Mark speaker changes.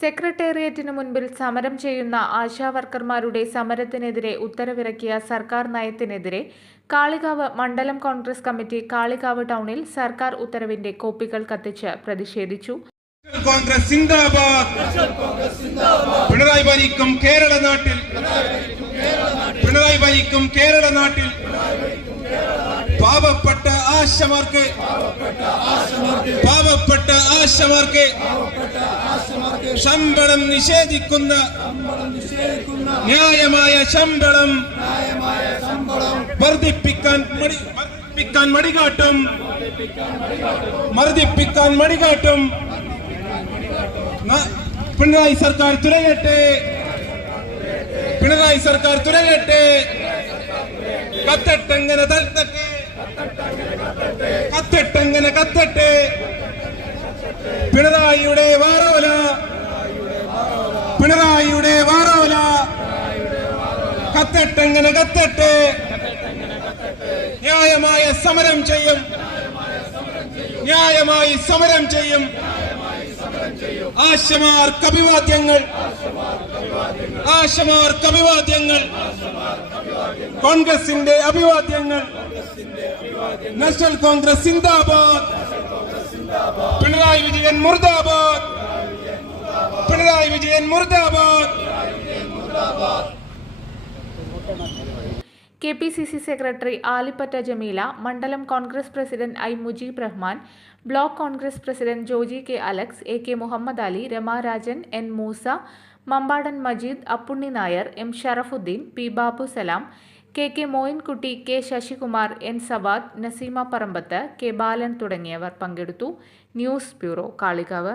Speaker 1: സെക്രട്ടേറിയറ്റിനു മുൻപിൽ സമരം ചെയ്യുന്ന ആശാവർക്കർമാരുടെ സമരത്തിനെതിരെ ഉത്തരവിറക്കിയ സർക്കാർ നയത്തിനെതിരെ കാളികാവ് മണ്ഡലം കോൺഗ്രസ് കമ്മിറ്റി കാളികാവ് ടൗണിൽ സർക്കാർ ഉത്തരവിന്റെ കോപ്പികൾ കത്തിച്ച് പ്രതിഷേധിച്ചു.
Speaker 2: കോൺഗ്രസ് പിണറായി പിണറായി പാവപ്പെട്ട ആശമാർക്ക് പാവപ്പെട്ട ആശമാർക്ക് ശമ്പളം നിഷേധിക്കുന്ന ന്യായമായ ശമ്പളം വർദ്ധിപ്പിക്കാൻ വർദ്ധിപ്പിക്കാൻ മടികാട്ടും മർദ്ദിപ്പിക്കാൻ മടികാട്ടും പിണറായി സർക്കാർ തുരങ്ങട്ടെ പിണറായി സർക്കാർ തുരങ്ങട്ടെ കത്തട്ടെങ്ങനെ തട്ടട്ടെ കത്തട്ടെങ്ങനെ കത്തട്ടെ? പിണറായിയുടെ വാറോല പിണറായിയുടെ വാറോല കത്തട്ടെങ്ങനെ കത്തട്ടെ? ന്യായമായ സമരം ചെയ്യും. ന്യായമായി സമരം ചെയ്യും. ആശമാർക്ക് അഭിവാദ്യങ്ങൾ. ആശമാർക്ക് അഭിവാദ്യങ്ങൾ. കോൺഗ്രസിന്റെ അഭിവാദ്യങ്ങൾ. നാഷണൽ കോൺഗ്രസ് സിന്ദാബാദ്. പിണറായി വിജയൻ മുർദാബാദ്. Pinarayi Vijayan murdabad.
Speaker 1: K P C C secretary Alipatta Jameela മണ്ഡലം Congress president I Mujeeb Rahman block Congress president Joji K Alex A K Muhammad Ali Ramarajan N Moosa Mambadan Majeed Appunni Nair M Sharafuddin P Babu Salam K K Moinkutty K Sasikumar N Savad Naseema Parambath K Balan തുടങ്ങിയവർ പങ്കെടുത്തു. News bureau Kalikavu.